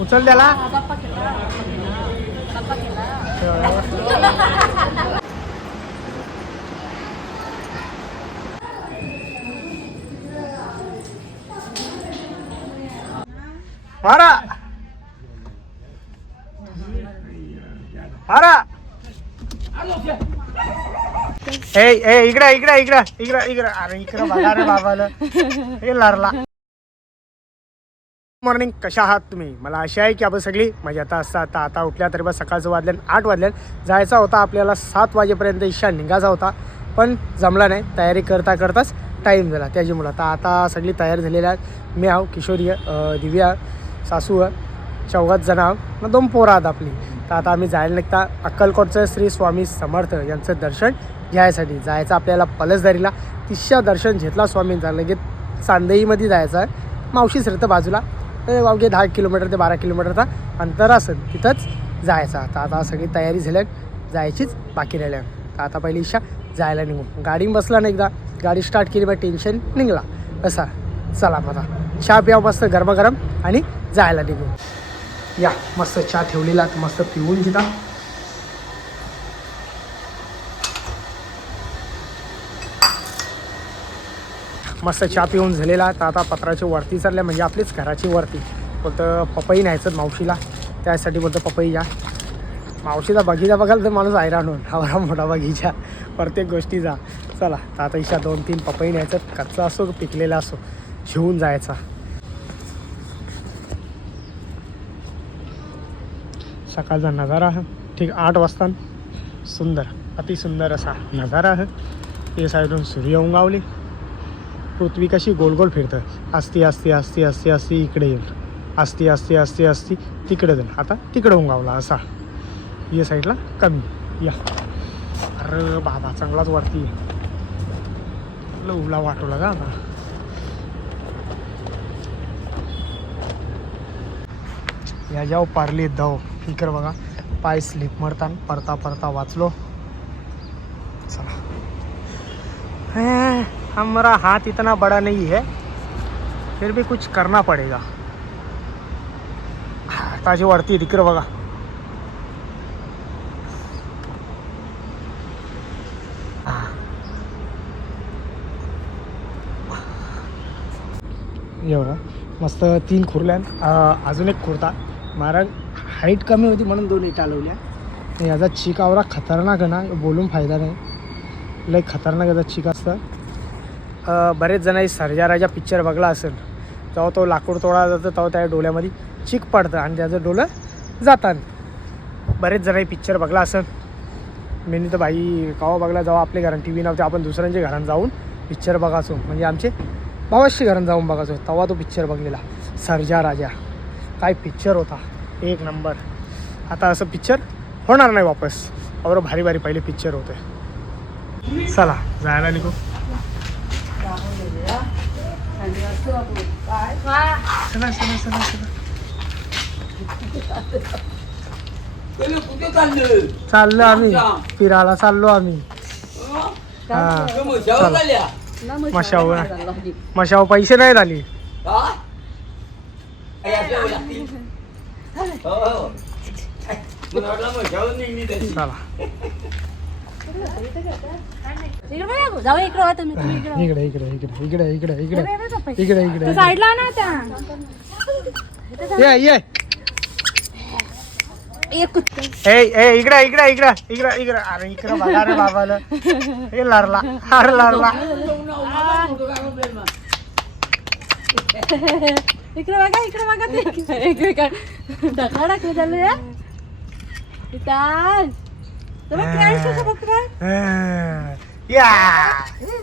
उचल त्याला. मारा मारा. इकडे इकडे इकडे इकडे इकडे. अरे इकडे बघा रे बाबाला हे लारला. मॉर्निंग, कशा आहात तुम्ही? मला आशा आहे की आपण सगळी मजेत असतात. आता उठल्या तरी बस सकाळचं वाजल्या 8 वाजल्या. जायचा होता आपल्याला 7 वाजेपर्यंत इच्छा निघायचा होता, पण जमला नाही. तयारी करता करताच टाईम झाला त्याच्यामुळं. आता सगळी तयार झालेली आहेत. मी आहो, किशोरी आहे, दिव्या, सासू आहे, 4 जण आहोत, मग 2 पोरं आहेत आपली. तर आता आम्ही जायला निघता अक्कलकोटचं श्री स्वामी समर्थ यांचं दर्शन घ्यायसाठी जायचं आपल्याला. पलसदरीला 30 दर्शन घेतला स्वामींचा. लगेच चांदईमध्ये जायचं आहे. मावशी सरतं बाजूला, अवघे 10 किलोमीटर ते 12 किलोमीटरचा अंतर असेल, तिथंच जायचं. आता सगळी तयारी झाली, जायचीच बाकी राहिल्या. तर आता पहिली इच्छा जायला निघू. गाडी बसला ना, एकदा गाडी स्टार्ट केली मग टेन्शन निघला असा. चला मग आता चहा प्याव मस्त गरमागरम आणि जायला निघू. या मस्त चहा ठेवलेला, मस्त पिऊन घेता. मस्त चहा पिऊन झालेला. तर आता पत्राची वरती चालल्या, म्हणजे आपलीच घराची वरती. बोलतं पपई न्यायचं मावशीला, त्यासाठी बोलतं पपई या. मावशीचा बगीचा बघाल तर माणूस हैराण होऊन, हवरा मोठा बगीचा प्रत्येक गोष्टीचा. चला तर आता इच्छा 2-3 पपई न्यायचं, कच्चा असो पिकलेला असो, घेऊन जायचा. सकाळचा नजारा आहे ठीक 8 वाजता. सुंदर, अतिसुंदर असा नजारा आहे. ते साईडून सूर्य उंगावली, पृथ्वी कशी गोल गोल फिरतं. असती असती असती असती असती इकडे येईल, असती असती असती असती तिकडे जाईल. आता तिकडे उंगावला असा. या साईडला कमी. या अरे बाबा चांगलाच वरती उला वाटवला का आता. या जाऊ पारली धाव. इकडे बघा पाय स्लिप मारताना परता परता वाचलो. चला. हमारा हाथ इतना बड़ा नहीं है, फिर भी कुछ करना पड़ेगा. ताजी वरती तिकडे बघा. एवढा मस्त 3 खुरल्या. अजून एक खुर्ता. महाराज हाईट कमी होती म्हणून 2 इटा लावल्या. याचा चीक आवरा खतरनाक आहे ना, बोलून फायदा नाही. लय खतरनाक याचा चीक असतं. बरेच जण सर्जा राजा पिक्चर बघला असेल, तेव्हा तो लाकूड तोडा जातं, तेव्हा त्या डोल्यामध्ये चीक पडतं आणि त्याचं डोलं जातात. बरेच जण पिक्चर बघला असेल. मी तर बाई केव्हा बघला, जेव्हा आपल्या घरात टी व्ही नव्हते, आपण दुसऱ्यांच्या घरात जाऊन पिक्चर बघायचो. म्हणजे आमचे भावाशी घरात जाऊन बघायचो, तेव्हा तो पिक्चर बघलेला सर्जा राजा. काय पिक्चर होता, 1 नंबर. आता असं पिक्चर होणार नाही वापस. और भारी भारी पहिले पिक्चर होते. चला जायला निघू. चला चला चला चला. चाललो आम्ही फिरायला, चाललो आम्ही. मशाव पैसे नाही झाली. चला इकडे इकडे इकडे इकडे इकडे इकडे इकडे इकडे साईडला ना त्या. ये इकडे इकडे इकडे इकडे इकडे. अरे इकडे बघा रे बाबाला हे लारला. अरे लारला. इकडे बघा इकडे बघा. ते ढकला टाकलं झालं या.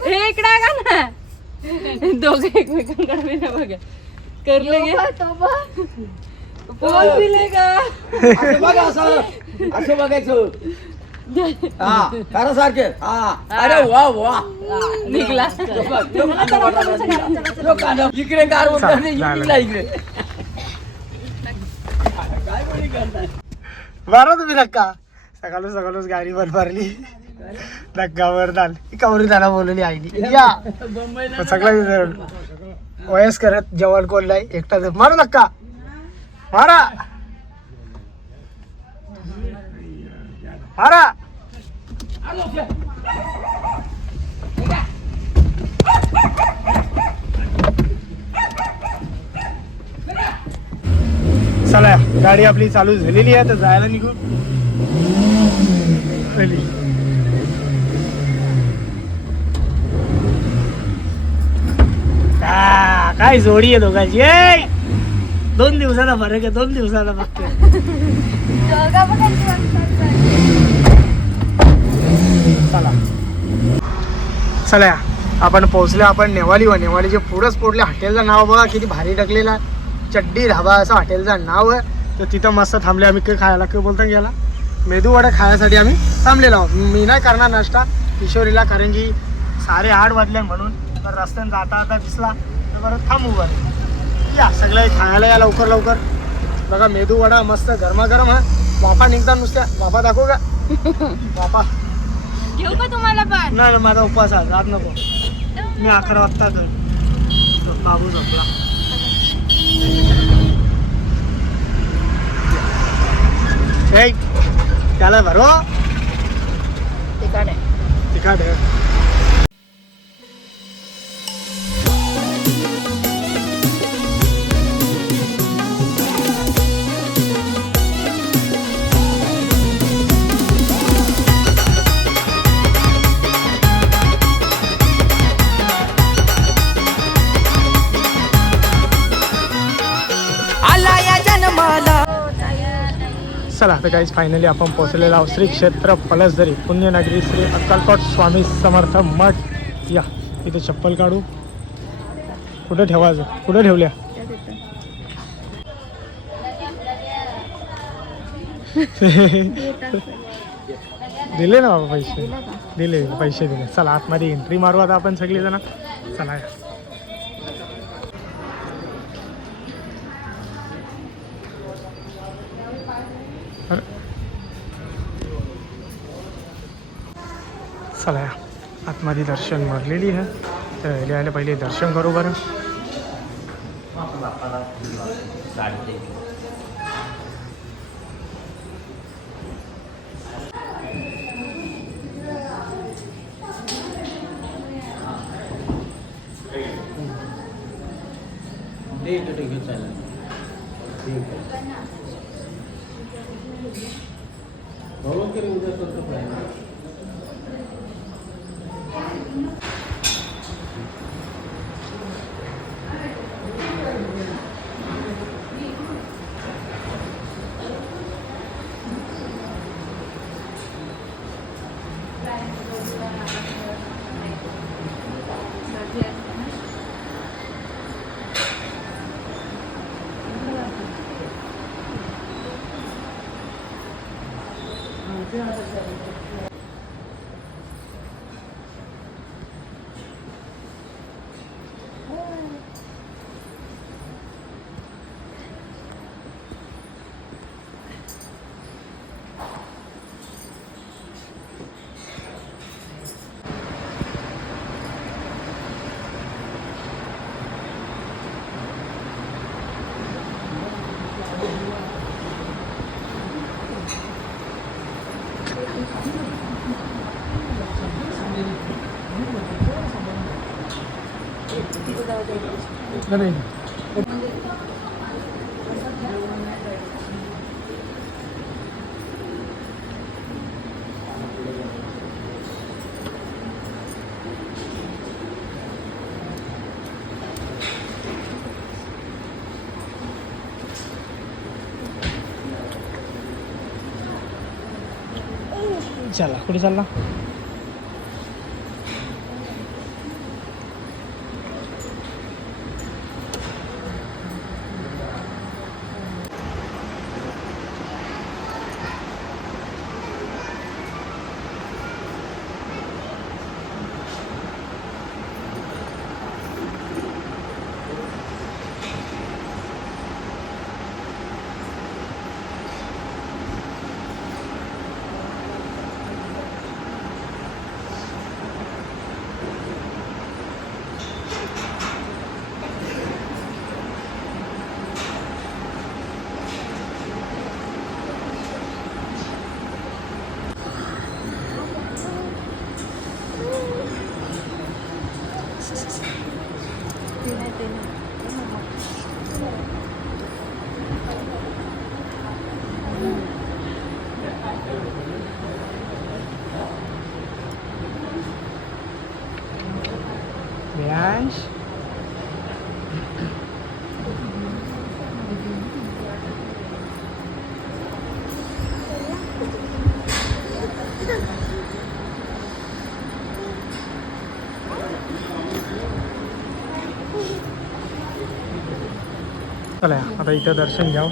हे इकडे का ना, दोघे एकमेकांकडे बघा करले पोल दिले का. असं बघायचं. सारखे. अरे वा वा निघला. इकडे कार इकडे. बरं तुम्ही धक्का सकाळच गाडी वर भरली. धक्कावर कवरी दादा बोलली आईनी. या सगळं वयस करत जेवण कोण नाही, एकटा मारू धक्का मारा मारा. चला गाडी आपली चालू झालेली आहे तर जायला निघू. काय जोडी आहे दोघांची. 2 दिवसाचा फरक आहे. 2 दिवसाचा फक्त. चला चला आपण पोहोचले. आपण नेवालीच्या पुढंच पोटले. हॉटेलचं नाव बघा किती भारी टाकलेला. चड्डी ढाबा असं हॉटेलचं नाव आहे. तर तिथं मस्त थांबले आम्ही. काय खायला काय बोलता गेला मेदूवडा खाण्यासाठी आम्ही थांबलेलो आहोत. मी नाही करणार नाश्ता किशोरीला, कारण की 8:30 वाजले म्हणून. तर रस्त्याने जाता आता दिसला तर बरं थांबू बरं. या सगळं खायला या लवकर लवकर. बघा मेदूवडा मस्त गरमागरम हा. वाफा निघतात नुसत्या. वाफा दाखवू का वाफा घेऊ का तुम्हाला पण? नाही माझा उपवास आहे. जात नको. मी 11 वाजता बाबू झोपला. त्याला भरो तिकडे तिकडे. चला तर काहीच फायनली आपण पोहोचलेलो आहोत श्री क्षेत्र पलसदरी पुण्यनगरी श्री अक्कलकोट स्वामी समर्थ मठ. या इथे चप्पल काढू. कुठे ठेवायचं. कुठे ठेवल्या दिले ना बाबा पैसे. दिले पैसे दिले. चला आतमध्ये एंट्री मारू आता आपण सगळेजण. चला चला आतमध्ये दर्शन भरलेली आहे. तर यायला पहिले दर्शन करू बरं. नाही चला कुठे चालला. व्यांश चला आता इथं दर्शन घ्यावं.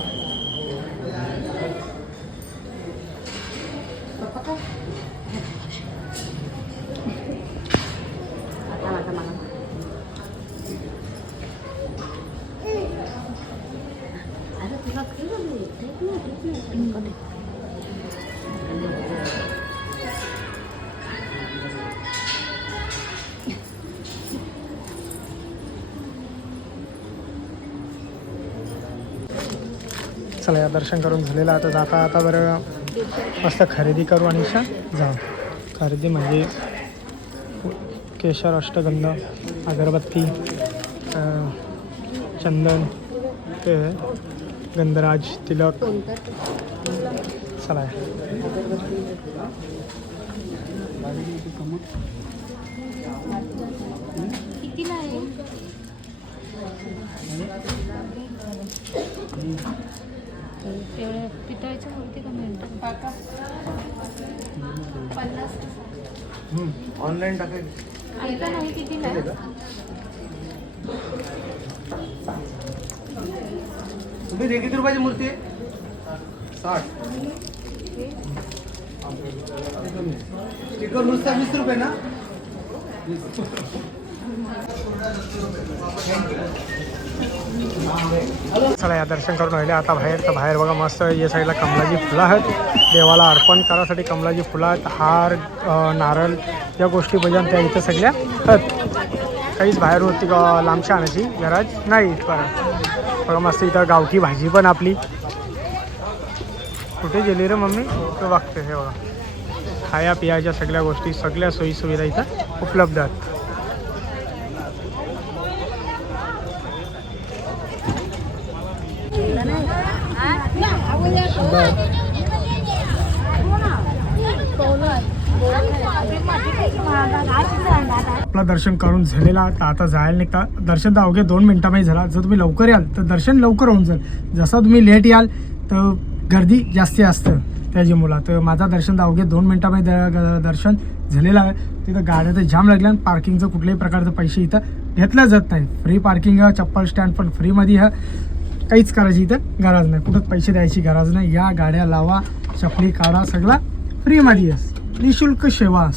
चला या दर्शन करून झालेलं आता जाता आता बरं मस्त खरेदी करू आणि जाऊ. खरेदी म्हणजे केशर, अष्टगंध, अगरबत्ती, चंदन, ते गंधराज, तिलक. चला कितीला आहे? तेवढ्या पितळेच्या मूर्ती का मिळतात? 50 ऑनलाईन टाकायचं. ऐका नाही कितीला आहे? तुम्ही किती रुपयाची मूर्ती आहे? 60. स्टिकर नुसता 20 रुपये ना. चला या दर्शन करून राहिले आता बाहेर. तर बाहेर बघा मस्त या साईडला कमलाची फुलं आहेत. देवाला अर्पण करायसाठी कमलाची फुलं आहेत. हार, नारळ या गोष्टी बजान त्या इथं सगळ्या आहेत. काहीच बाहेर होती लांबच्या आणायची गरज नाही. बरं बघा मस्त इथं गावठी भाजी पण आपली. कुठे गेली रे मम्मी? तो बघते. हे बघा खाया पियाच्या सगळ्या गोष्टी, सगळ्या सोयीसुविधा इथं उपलब्ध आहेत. आपलं दर्शन करून झालेला तर आता जायला निघता. दर्शन तर अवघे 2 मिनिटामध्ये झाला. जर तुम्ही लवकर याल तर दर्शन लवकर होऊन जाईल. जसं तुम्ही लेट याल तर गर्दी जास्ती असतं त्याची मुला. तर माझा दर्शन तर अवघे 2 मिनिटामध्ये दर्शन झालेलं आहे. तिथं गाड्या तर जाम लागल्या. पार्किंगचं कुठल्याही प्रकारचं पैसे इथं घेतलं जात नाही. फ्री पार्किंग आहे. चप्पल स्टँड पण फ्रीमध्ये आहे. काहीच करायची इथं गरज नाही. कुठंच पैसे द्यायची गरज नाही. या गाड्या लावा, चपली काढा, सगळं फ्रीमध्ये आहे. निशुल्क सेवा.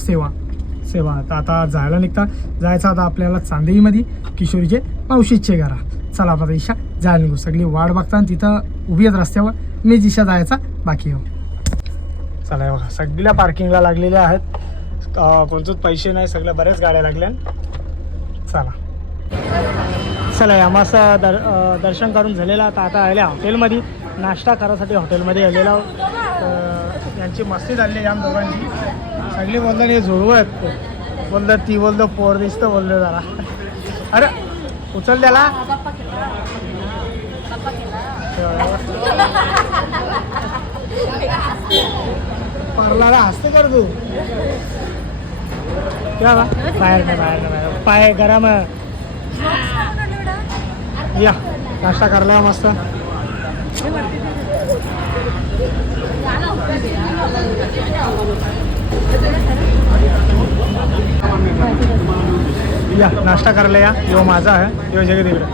तर आता जायला निघता. जायचं आता आपल्याला चांदेरीमध्ये किशोरीचे मावशीचे घरा. चला आता दिशा जायला निघू. सगळी वाट बघता तिथं उभी आहेत रस्त्यावर. मी दिशा जायचा बाकी हो. चला बघा सगळ्या पार्किंगला लागलेल्या आहेत. कोणतेच पैसे नाही. सगळ्या बऱ्याच गाड्या लागल्या. चला या मस्त दर्शन करून झालेला. तर आता आल्या हॉटेलमध्ये नाश्ता करायसाठी हॉटेलमध्ये आलेला. तर यांची मस्ती झाली या दोघांची. सगळी बोलतात हे जोडवं आहेत. बोलतात ती बोलतो पोर दिसतं बोललो जरा. अरे उचल त्याला. परला हसते कर तू. बाहेर नाही पाय गरम. या नाश्ता करला मस्त. या नाश्ता करायला या. यो माझा आहे. यो जगह तिकडे.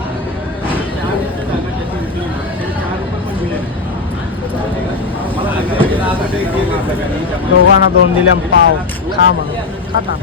दोघांना 2 दिल्या पाव. खा म्हणून खाता.